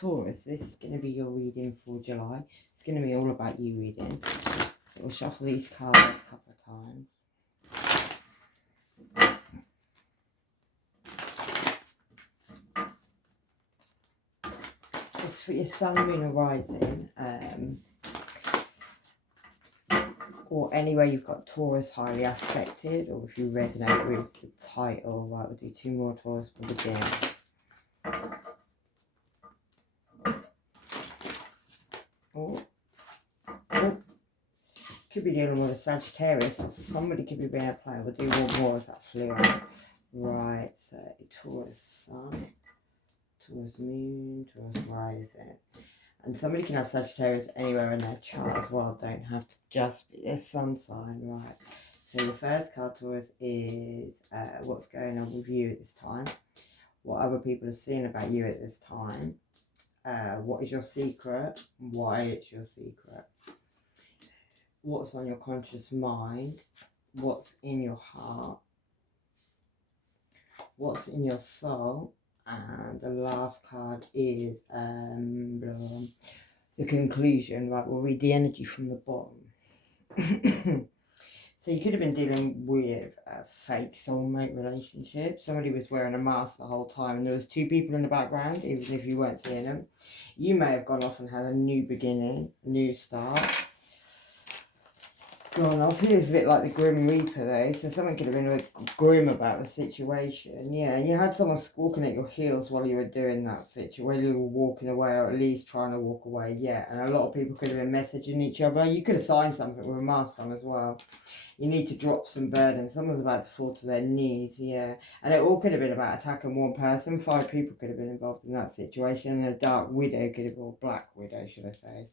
Taurus, this is going to be your reading for July. It's going to be all about you reading. So we'll shuffle these cards a couple of times. It's for your sun, moon, or rising. Or anywhere you've got Taurus highly aspected, or if you resonate with the title. Right, we'll do 2 more Taurus for begin. Oh. Could be dealing with a Sagittarius, or somebody could be being a player. We'll do one more as that flew out. Right, so Taurus sun, Taurus moon, Taurus rising. And somebody can have Sagittarius anywhere in their chart as well. Don't have to just be their sun sign, right? So the first card, Taurus, is what's going on with you at this time. What other people are seeing about you at this time. What is your secret? Why it's your secret. What's on your conscious mind. What's in your heart. What's in your soul. And the last card is the conclusion. Right, we'll read the energy from the bottom. So you could have been dealing with a fake soulmate relationship. Somebody was wearing a mask the whole time and there was 2 people in the background, even if you weren't seeing them. You may have gone off and had a new beginning, a new start. Gone off. He is a bit like the Grim Reaper though, so someone could have been a bit grim about the situation. Yeah, you had someone squawking at your heels while you were doing that situation, while you were walking away, or at least trying to walk away. Yeah, and a lot of people could have been messaging each other. You could have signed something with a mask on as well. You need to drop some burden. Someone's about to fall to their knees, yeah. And it all could have been about attacking one person. 5 people could have been involved in that situation. And a dark widow could have been, or black widow, should I say.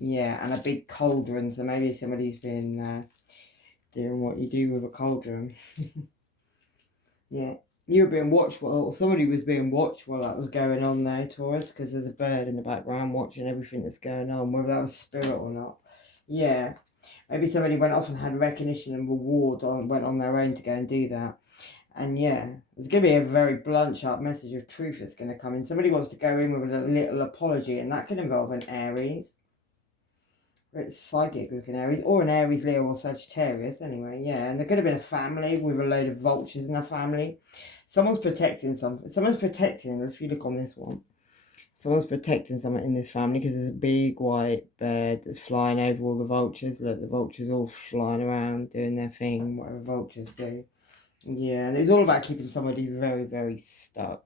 Yeah, and a big cauldron, so maybe somebody's been doing what you do with a cauldron. Yeah, you were being watched, or somebody was being watched while that was going on there, Taurus, because there's a bird in the background watching everything that's going on, whether that was spirit or not. Yeah, maybe somebody went off and had recognition and reward, went on their own to go and do that. And yeah, there's going to be a very blunt, sharp message of truth that's going to come in. Somebody wants to go in with a little apology, and that can involve an Aries. It's psychic looking Aries, or an Aries, Leo, or Sagittarius anyway, yeah. And there could have been a family with a load of vultures in their family. Someone's protecting something. Someone's protecting, if you look on this one, someone's protecting someone in this family, because there's a big white bird that's flying over all the vultures. Look, the vultures all flying around, doing their thing, whatever vultures do. Yeah, and it's all about keeping somebody very, very stuck.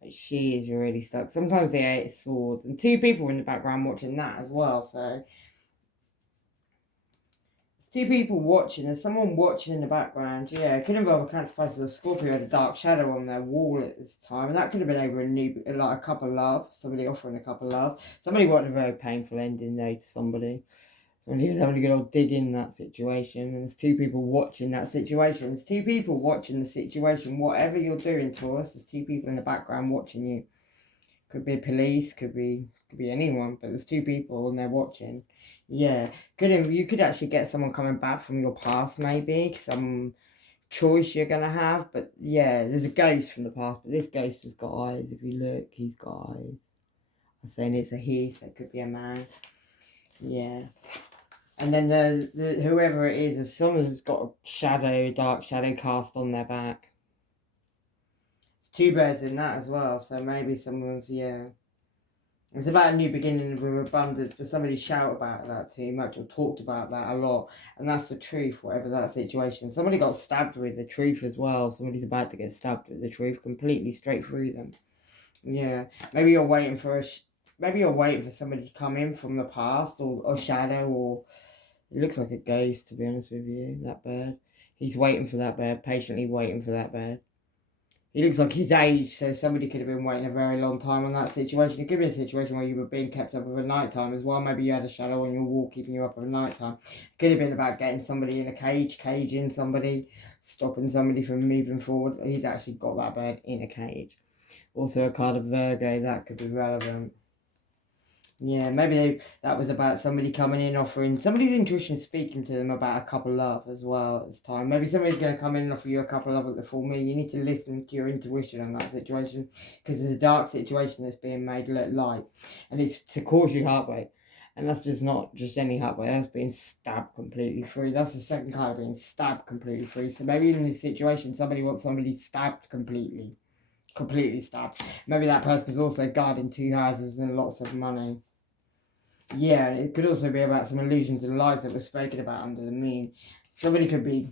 Like, she is really stuck. Sometimes they 8 swords, and 2 people in the background watching that as well, so 2 people watching. There's someone watching in the background. Yeah, it could involve a Cancer, Pisces, or Scorpio with a dark shadow on their wall at this time. And that could have been over a couple of love. Somebody offering a couple of love. Somebody wanted a very painful ending though to somebody. Somebody was having a good old dig in that situation. And there's 2 people watching that situation. There's 2 people watching the situation. Whatever you're doing, Taurus, there's 2 people in the background watching you. Could be police, could be anyone, but there's 2 people and they're watching. Yeah, you could actually get someone coming back from your past, maybe some choice you're gonna have. But yeah, there's a ghost from the past, but this ghost has got eyes. If you look, he's got eyes. I'm saying it's a he, so it could be a man. Yeah, and then the whoever it is someone who's got a dark shadow cast on their back. There's 2 birds in that as well, so maybe someone's, yeah. It's about a new beginning with abundance, but somebody shout about that too much or talked about that a lot. And that's the truth, whatever that situation. Somebody got stabbed with the truth as well. Somebody's about to get stabbed with the truth completely straight through them. Yeah. Maybe you're waiting for somebody to come in from the past, or shadow, or it looks like a ghost, to be honest with you, that bird. He's waiting for that bird, patiently waiting for that bird. He looks like his age, so somebody could have been waiting a very long time on that situation. It could be a situation where you were being kept up over night time as well. Maybe you had a shadow on your wall keeping you up over night time. It could have been about getting somebody in a cage, caging somebody, stopping somebody from moving forward. He's actually got that bird in a cage. Also a card of Virgo, that could be relevant. Yeah, maybe that was about somebody coming in offering, somebody's intuition speaking to them about a couple love as well at this time. Maybe somebody's going to come in and offer you a couple love at the full moon. You need to listen to your intuition on that situation, because there's a dark situation that's being made look light, and it's to cause you heartbreak. And that's just not just any heartbreak, that's being stabbed completely free. That's the second card of being stabbed completely free. So maybe in this situation, somebody wants somebody stabbed completely stabbed. Maybe that person is also guarding 2 houses and lots of money. Yeah, it could also be about some illusions and lies that were spoken about under the moon. Somebody could be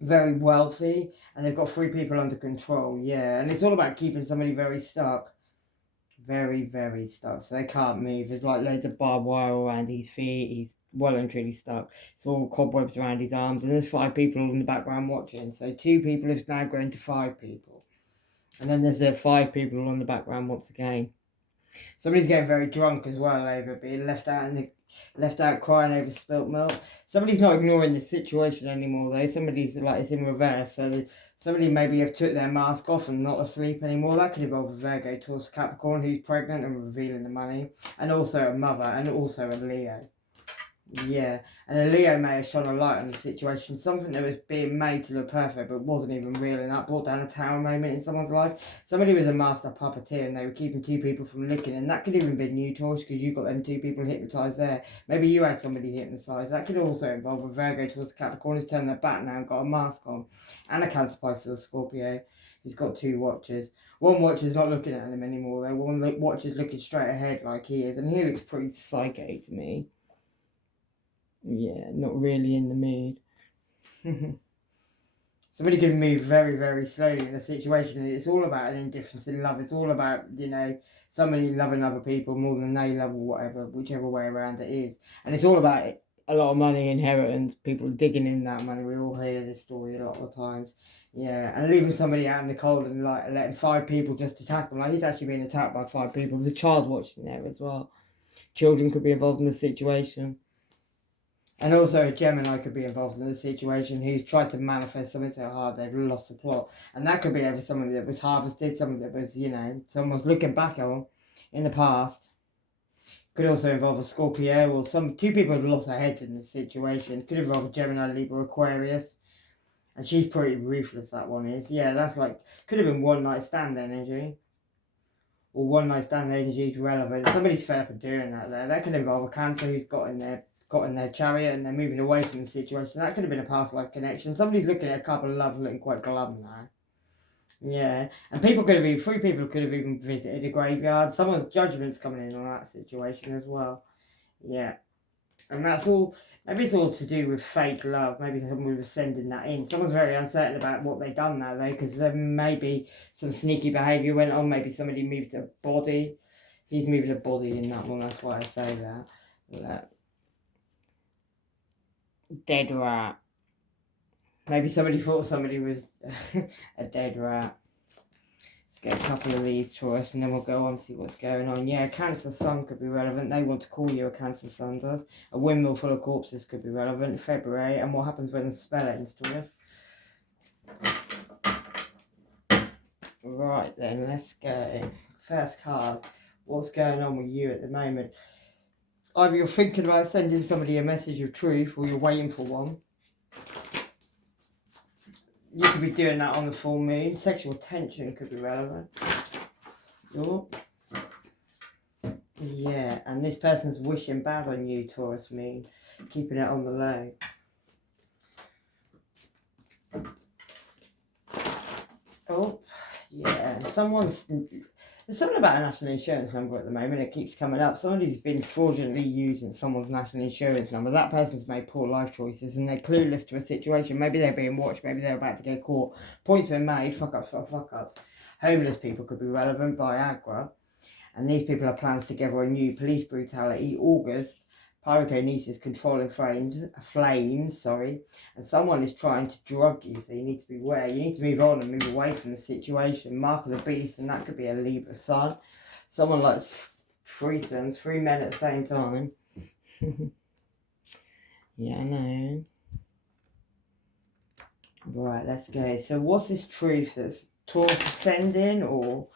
very wealthy and they've got 3 people under control. Yeah, and it's all about keeping somebody very stuck. Very, very stuck. So they can't move. There's like loads of barbed wire around his feet. He's well and truly stuck. It's all cobwebs around his arms. And there's 5 people in the background watching. So 2 people have now grown to 5 people. And then there's 5 people in the background once again. Somebody's getting very drunk as well over being left out crying over spilt milk. Somebody's not ignoring the situation anymore though. Somebody's like, it's in reverse. So somebody maybe have took their mask off and not asleep anymore. That could involve a Virgo, Taurus, Capricorn who's pregnant and revealing the money, and also a mother, and also a Leo. Yeah, and a Leo may have shone a light on the situation. Something that was being made to look perfect but wasn't even real, and that brought down a tower moment in someone's life. Somebody was a master puppeteer and they were keeping 2 people from looking, and that could even be you, Taurus, because you got them 2 people hypnotised there. Maybe you had somebody hypnotised. That could also involve a Virgo, Taurus, Capricorn who's turned their back now and got a mask on, and a Cancer, Pisces, or Scorpio who's got 2 watches. One watch is not looking at him anymore though. One watch is looking straight ahead like he is, and he looks pretty psycho to me. Yeah, not really in the mood. Somebody can move very, very slowly in a situation, and it's all about an indifference in love. It's all about, somebody loving other people more than they love, or whatever, whichever way around it is. And it's all about it. A lot of money, inheritance, people digging in that money. We all hear this story a lot of times. Yeah, and leaving somebody out in the cold and like letting 5 people just attack him. Like he's actually being attacked by 5 people. There's a child watching there as well. Children could be involved in the situation. And also a Gemini could be involved in the situation who's tried to manifest something so hard they've lost the plot. And that could be over someone that was harvested, someone that was, someone's looking back on in the past. Could also involve a Scorpio or 2 people have lost their heads in this situation. Could involve a Gemini, Libra, Aquarius. And she's pretty ruthless, that one is. Yeah, that's like, could have been one night stand energy. Or one night stand energy is relevant. Somebody's fed up of doing that there. That could involve a Cancer who's got in their chariot and they're moving away from the situation. That could have been a past life connection. Somebody's looking at a couple of love looking quite glum now. Yeah, and 3 people could have even visited a graveyard. Someone's judgment's coming in on that situation as well. Yeah, and that's all. Maybe it's all to do with fake love. Maybe someone was sending that in. Someone's very uncertain about what they've done now though, because there may be some sneaky behaviour went on. Maybe somebody moved a body. He's moving a body in that one. That's why I say that. Dead rat. Maybe somebody thought somebody was a dead rat. Let's get a couple of these to us and then we'll go on and see what's going on. Yeah, Cancer Sun could be relevant. They want to call you a Cancer Sun does. A windmill full of corpses could be relevant. February. And what happens when the spell ends to us. Right then, let's go. First card. What's going on with you at the moment? Either you're thinking about sending somebody a message of truth or you're waiting for one. You could be doing that on the full moon. Sexual tension could be relevant. Oh. Yeah, and this person's wishing bad on you, Taurus moon. Keeping it on the low. Oh, yeah. There's something about a national insurance number at the moment. It keeps coming up. Somebody's been fraudulently using someone's national insurance number. That person's made poor life choices and they're clueless to a situation. Maybe they're being watched. Maybe they're about to get caught. Points been made. Fuck ups. Homeless people could be relevant. Viagra. And these people have plans together on new police brutality. August. Pyrokinesis, controlling flames, and someone is trying to drug you, so you need to be aware. You need to move on and move away from the situation. Mark of the beast, and that could be a Libra sun. Someone likes threesomes, 3 men at the same time. Yeah, I know. Right, let's go. So what's this truth that's Taurus sending or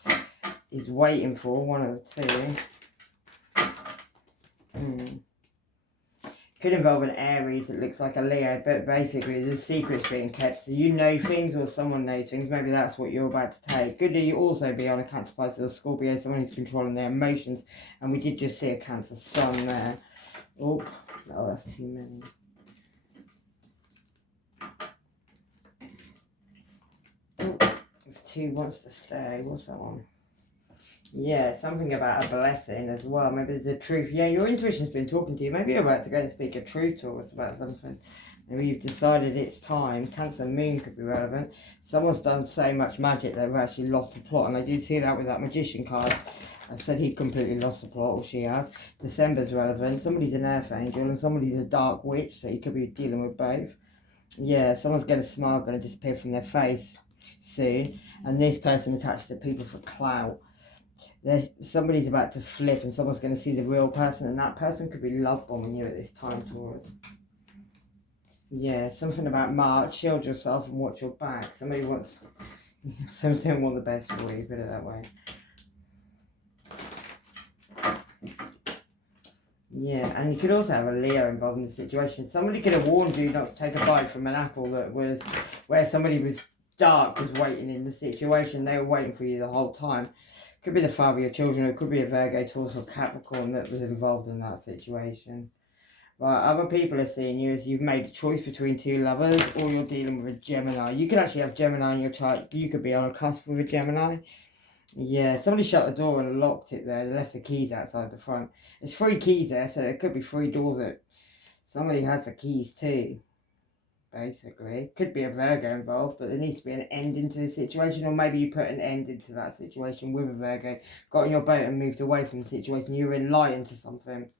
is waiting for? One of the 2. Could involve an Aries that looks like a Leo, but basically the secret's being kept. So you know things or someone knows things. Maybe that's what you're about to take. Could you also be on a Cancer, Pisces or Scorpio, someone who's controlling their emotions. And we did just see a Cancer Sun there. Oh, that's too many. Oh, there's 2 wants to stay. What's that one? Yeah, something about a blessing as well. Maybe there's a truth. Yeah, your intuition's been talking to you. Maybe you're about to go and speak a truth to us about something. Maybe you've decided it's time. Cancer Moon could be relevant. Someone's done so much magic they've actually lost the plot. And I did see that with that Magician card. I said he completely lost the plot, or she has. December's relevant. Somebody's an Earth Angel and somebody's a Dark Witch. So you could be dealing with both. Yeah, someone's going to smile, going to disappear from their face soon. And this person attached to people for clout. Somebody's about to flip and someone's going to see the real person, and that person could be love bombing you at this time, Taurus. Yeah, something about March. Shield yourself and watch your back. Somebody don't want the best for you, put it that way. Yeah, and you could also have a Leo involved in the situation. Somebody could have warned you not to take a bite from an apple that was where somebody was dark was waiting in the situation. They were waiting for you the whole time. Could be the father of your children, or it could be a Virgo, Taurus or Capricorn that was involved in that situation. Right, other people are seeing you as you've made a choice between 2 lovers, or you're dealing with a Gemini. You could actually have Gemini in your chart. You could be on a cusp with a Gemini. Yeah, somebody shut the door and locked it there. They left the keys outside the front. There's 3 keys there, so there could be 3 doors that somebody has the keys too. Basically, could be a Virgo involved, but there needs to be an ending to the situation, or maybe you put an end into that situation with a Virgo, got on your boat and moved away from the situation. You were enlightened to something.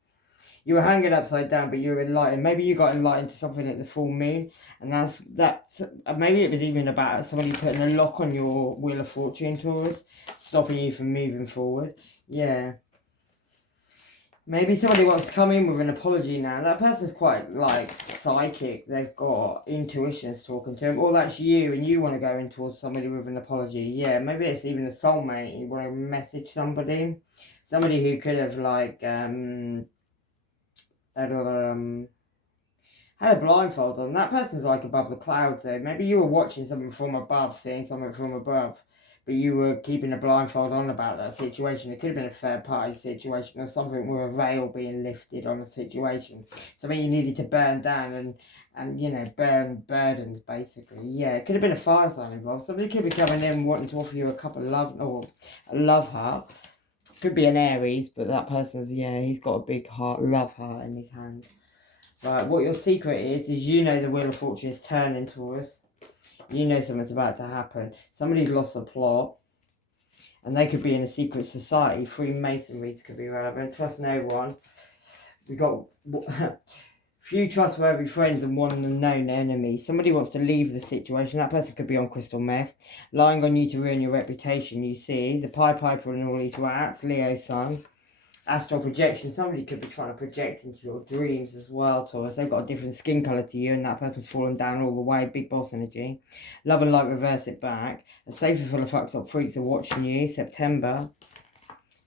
You were hanging upside down, but you were enlightened. Maybe you got enlightened to something at the full moon, and that's maybe it was even about somebody putting a lock on your Wheel of Fortune, Taurus, stopping you from moving forward. Yeah. Maybe somebody wants to come in with an apology now. That person's quite, like, psychic. They've got intuitions talking to them. Or that's you, and you want to go in towards somebody with an apology. Yeah, maybe it's even a soulmate. You want to message somebody. Somebody who could have, like, had a blindfold on. That person's, like, above the clouds, though. Maybe you were watching something from above, seeing something from above, but you were keeping a blindfold on about that situation. It could have been a third party situation, or something with a veil being lifted on a situation. Something you needed to burn down and you know, burn burdens, basically. Yeah, it could have been a fire sign involved. Somebody could be coming in wanting to offer you a cup of love, or a love heart. Could be an Aries, but that person's, yeah, he's got a big heart, love heart in his hand. Right, what your secret is you know the Wheel of Fortune is turning, Taurus. You know something's about to happen. Somebody's lost a plot. And they could be in a secret society. Freemasonries could be relevant. Trust no one. We got few trustworthy friends and one unknown enemy. Somebody wants to leave the situation. That person could be on crystal meth. Lying on you to ruin your reputation, you see. The Pied Piper and all these rats. Leo sun. Astral projection. Somebody could be trying to project into your dreams as well, Taurus. They've got a different skin colour to you, and that person's fallen down all the way. Big boss energy. Love and light, reverse it back. A safer full of fucked up freaks are watching you. September.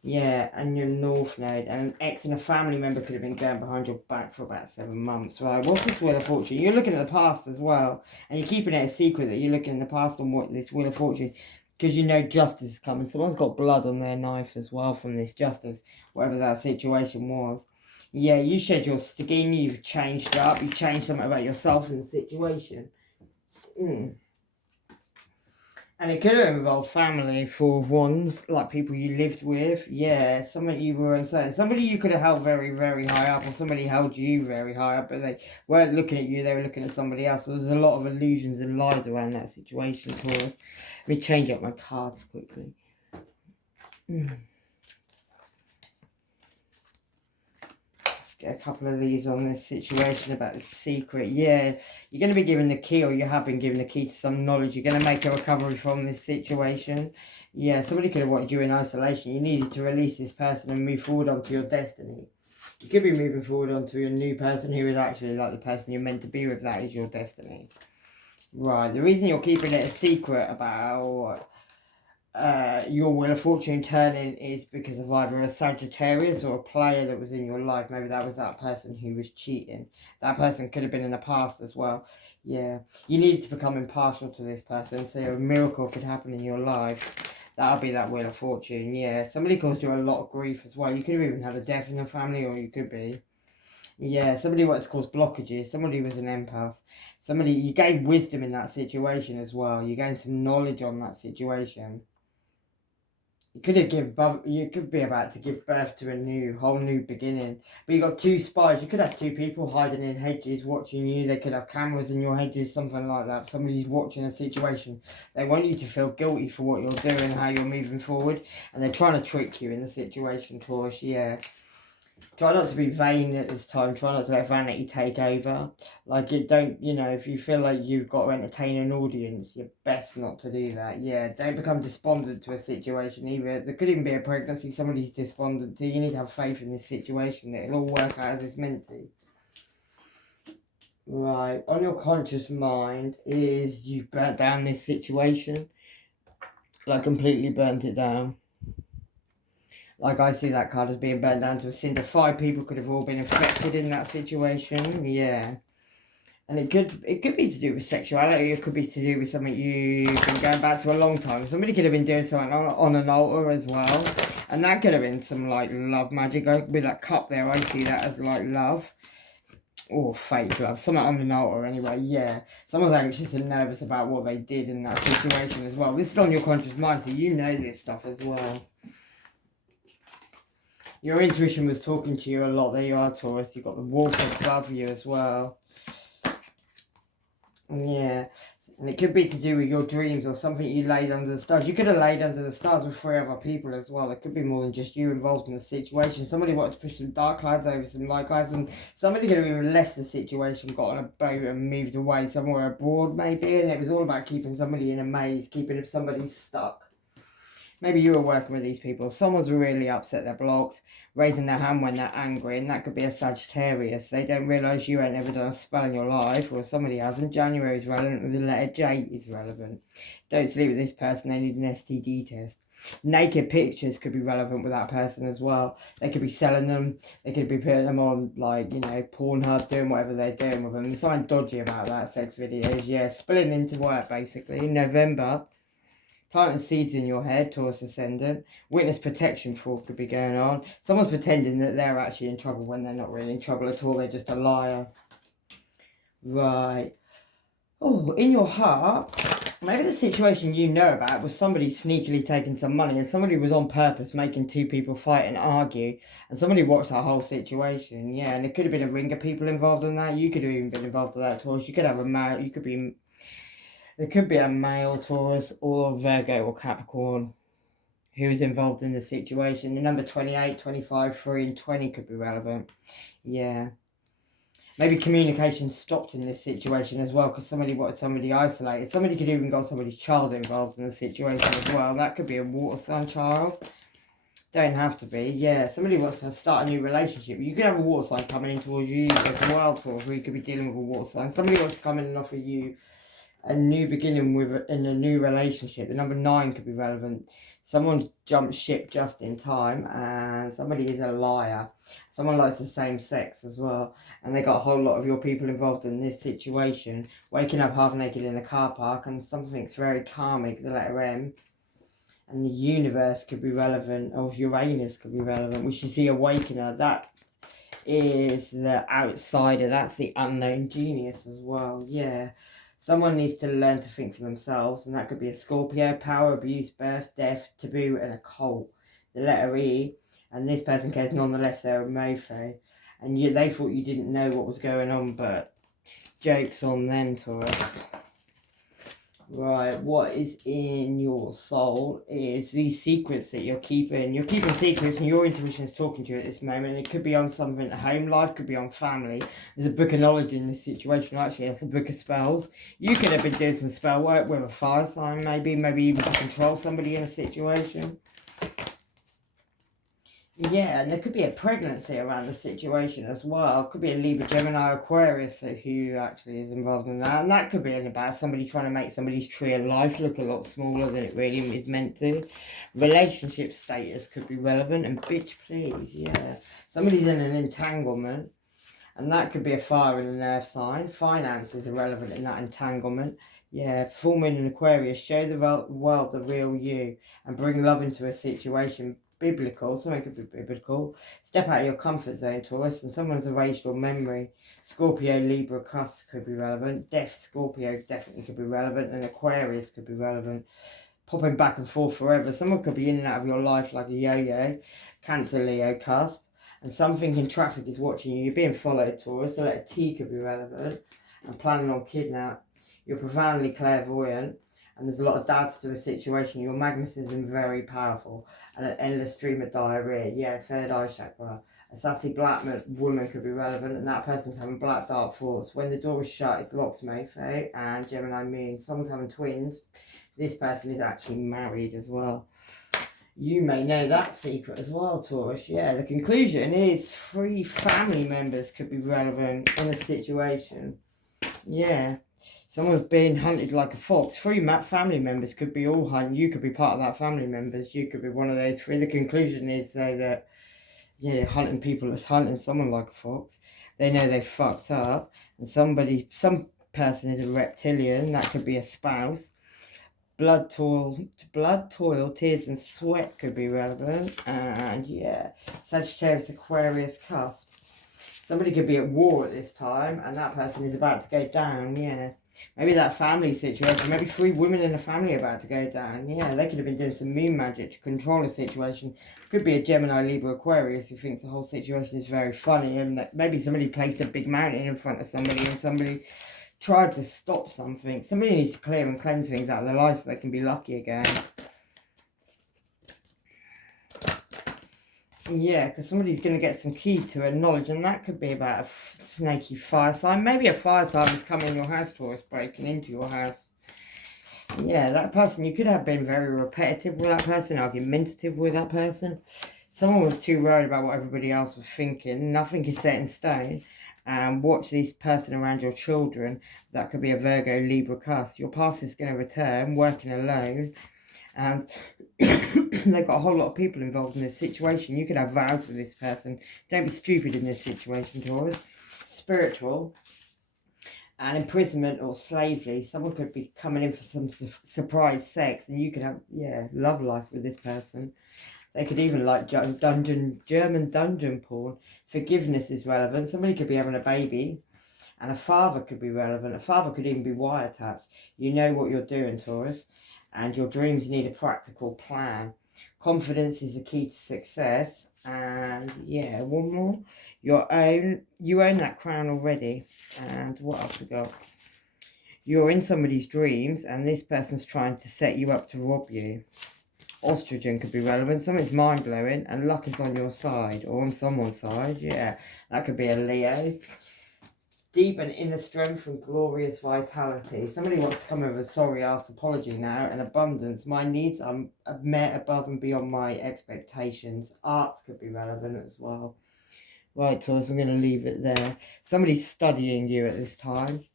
Yeah, and your North Node. And an ex and a family member could have been going behind your back for about 7 months. Right, what's this Wheel of Fortune? You're looking at the past as well. And you're keeping it a secret that you're looking in the past on what this Wheel of Fortune, because you know justice is coming. Someone's got blood on their knife as well from this justice, whatever that situation was. Yeah, you shed your skin, you've changed up, you've changed something about yourself in the situation. And it could have involved family, 4 of Wands, like people you lived with. Yeah, somebody you were uncertain. Somebody you could have held very, very high up, or somebody held you very high up, but they weren't looking at you, they were looking at somebody else. So there's a lot of illusions and lies around that situation, Taurus. Let me change up my cards quickly. Let's get a couple of these on this situation about the secret. Yeah, you're going to be given the key, or you have been given the key to some knowledge. You're going to make a recovery from this situation. Yeah, somebody could have wanted you in isolation. You needed to release this person and move forward onto your destiny. You could be moving forward onto a new person who is actually like the person you're meant to be with. That is your destiny. Right, the reason you're keeping it a secret about your Wheel of Fortune turning is because of either a Sagittarius or a player that was in your life. Maybe that was that person who was cheating. That person could have been in the past as well. Yeah. You need to become impartial to this person so a miracle could happen in your life. That'll be that Wheel of Fortune. Yeah. Somebody caused you a lot of grief as well. You could have even had a death in the family, or you could be. Yeah, somebody wanted to cause blockages. Somebody was an empath. Somebody, you gained wisdom in that situation as well. You gained some knowledge on that situation. You could be about to give birth to a whole new beginning. But you got two spies. You could have two people hiding in hedges watching you. They could have cameras in your hedges, something like that. Somebody's watching a situation. They want you to feel guilty for what you're doing, how you're moving forward. And they're trying to trick you in the situation, Taurus, yeah. Try not to be vain at this time. Try not to let vanity take over. Like, if you feel like you've got to entertain an audience, you're best not to do that. Yeah, don't become despondent to a situation either. There could even be a pregnancy somebody's despondent to. You need to have faith in this situation that it'll all work out as it's meant to. Right, on your conscious mind is you've burnt down this situation. Like, completely burnt it down. Like, I see that card as being burnt down to a cinder. 5 people could have all been affected in that situation. Yeah. And it could be to do with sexuality. It could be to do with something you've been going back to a long time. Somebody could have been doing something on an altar as well. And that could have been some, like, love magic. With that cup there, I see that as, like, love. Or fake love. Something on an altar anyway, yeah. Someone's anxious and nervous about what they did in that situation as well. This is on your conscious mind, so you know this stuff as well. Your intuition was talking to you a lot. There you are, Taurus. You've got the wolf above you as well. Yeah. And it could be to do with your dreams or something you laid under the stars. You could have laid under the stars with 3 other people as well. There could be more than just you involved in the situation. Somebody wanted to push some dark clouds over some light clouds. And somebody could have even left the situation, got on a boat and moved away somewhere abroad maybe. And it was all about keeping somebody in a maze, keeping somebody stuck. Maybe you were working with these people. Someone's really upset they're blocked, raising their hand when they're angry, and that could be a Sagittarius. They don't realise you ain't ever done a spell in your life, or somebody hasn't. January is relevant, with the letter J is relevant. Don't sleep with this person, they need an STD test. Naked pictures could be relevant with that person as well. They could be selling them. They could be putting them on, like, Pornhub, doing whatever they're doing with them. There's something dodgy about that, sex videos. Yeah, spilling into work, basically. In November, planting seeds in your head, Taurus Ascendant. Witness protection fraud could be going on. Someone's pretending that they're actually in trouble when they're not really in trouble at all. They're just a liar. Right. Oh, in your heart, maybe the situation you know about was somebody sneakily taking some money, and somebody was on purpose making 2 people fight and argue, and somebody watched that whole situation. Yeah, and there could have been a ring of people involved in that. You could have even been involved in that, Taurus. You could have there could be a male Taurus or Virgo or Capricorn who is involved in the situation. The number 28, 25, 3 and 20 could be relevant. Yeah. Maybe communication stopped in this situation as well because somebody wanted somebody isolated. Somebody could even got somebody's child involved in the situation as well. That could be a water sign child. Don't have to be. Yeah, somebody wants to start a new relationship. You could have a water sign coming in towards you as well, Taurus, where you could be dealing with a water sign. Somebody wants to come in and offer you a new beginning in a new relationship. The number 9 could be relevant. Someone jumped ship just in time, and somebody is a liar. Someone likes the same sex as well, and they got a whole lot of your people involved in this situation. Waking up half naked in a car park, and something's very karmic, the letter M. And the universe could be relevant, or Uranus could be relevant. We should see Awakener. That is the outsider. That's the unknown genius as well. Yeah. Someone needs to learn to think for themselves, and that could be a Scorpio, power, abuse, birth, death, taboo, and occult. The letter E, and this person cares nonetheless, they're a mofo. And they thought you didn't know what was going on, but joke's on them, Taurus. Right, what is in your soul is these secrets that you're keeping. You're keeping secrets and your intuition is talking to you at this moment. It could be on something at home life, could be on family. There's a book of knowledge in this situation. Actually, it's a book of spells. You could have been doing some spell work with a fire sign, maybe even to control somebody in a situation. Yeah, and there could be a pregnancy around the situation as well. Could be a Libra, Gemini, Aquarius who actually is involved in that. And that could be about somebody trying to make somebody's tree of life look a lot smaller than it really is meant to. Relationship status could be relevant. And bitch, please, yeah. Somebody's in an entanglement. And that could be a fire in an earth sign. Finances are relevant in that entanglement. Yeah, full moon in Aquarius, show the world the real you and bring love into a situation. Biblical, something could be biblical. Step out of your comfort zone, Taurus, and someone's erased your memory. Scorpio, Libra, cusp could be relevant. Death, Scorpio definitely could be relevant, and Aquarius could be relevant. Popping back and forth forever. Someone could be in and out of your life like a yo-yo. Cancer, Leo, cusp. And something in traffic is watching you. You're being followed, Taurus. The letter T could be relevant. And planning on kidnap. You're profoundly clairvoyant. And there's a lot of dads to a situation. Your magnetism very powerful. And an endless stream of diarrhea. Yeah, third eye chakra. A sassy black woman could be relevant. And that person's having black dark thoughts. When the door is shut, it's locked, Mayfair. And Gemini moon. Someone's having twins. This person is actually married as well. You may know that secret as well, Taurus. Yeah, the conclusion is 3 family members could be relevant in a situation. Yeah, someone's being hunted like a fox. 3 family members could be all hunting. You could be part of that family members. You could be one of those 3. The conclusion is though that, yeah, hunting people that's hunting someone like a fox. They know they fucked up. And some person is a reptilian. That could be a spouse. Blood, toil, tears and sweat could be relevant. And yeah, Sagittarius, Aquarius, cusp. Somebody could be at war at this time and that person is about to go down, yeah. Maybe that family situation, maybe 3 women in a family about to go down. Yeah, they could have been doing some moon magic to control a situation. Could be a Gemini, Libra, Aquarius who thinks the whole situation is very funny and that maybe somebody placed a big mountain in front of somebody and somebody tried to stop something. Somebody needs to clear and cleanse things out of their life so they can be lucky again. Yeah, because somebody's going to get some key to a knowledge, and that could be about a snaky fire sign. Maybe a fire sign is coming in your house, Taurus, breaking into your house. Yeah, that person, you could have been very repetitive with that person, argumentative with that person. Someone was too worried about what everybody else was thinking. Nothing is set in stone. And watch this person around your children. That could be a Virgo, Libra, cusp. Your past is going to return, working alone. And they've got a whole lot of people involved in this situation. You could have vows with this person. Don't be stupid in this situation, Taurus. Spiritual. And imprisonment or slavery. Someone could be coming in for some surprise sex. And you could have, yeah, love life with this person. They could even like German dungeon porn. Forgiveness is relevant. Somebody could be having a baby. And a father could be relevant. A father could even be wiretapped. You know what you're doing, Taurus. And your dreams need a practical plan. Confidence is the key to success. And yeah, one more. You own that crown already. And what else we got? You're in somebody's dreams and this person's trying to set you up to rob you. Ostrigen could be relevant. Something's mind-blowing and luck is on your side or on someone's side. Yeah, that could be a Leo. Deep and inner strength and glorious vitality. Somebody wants to come with a sorry-ass apology now and abundance. My needs are met above and beyond my expectations. Arts could be relevant as well. Right, Taurus, I'm going to leave it there. Somebody's studying you at this time.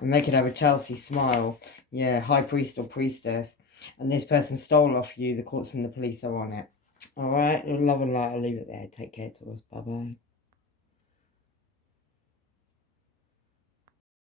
And they could have a Chelsea smile. Yeah, high priest or priestess. And this person stole off you. The courts and the police are on it. Alright, love and light. I'll leave it there. Take care, Taurus. Bye-bye.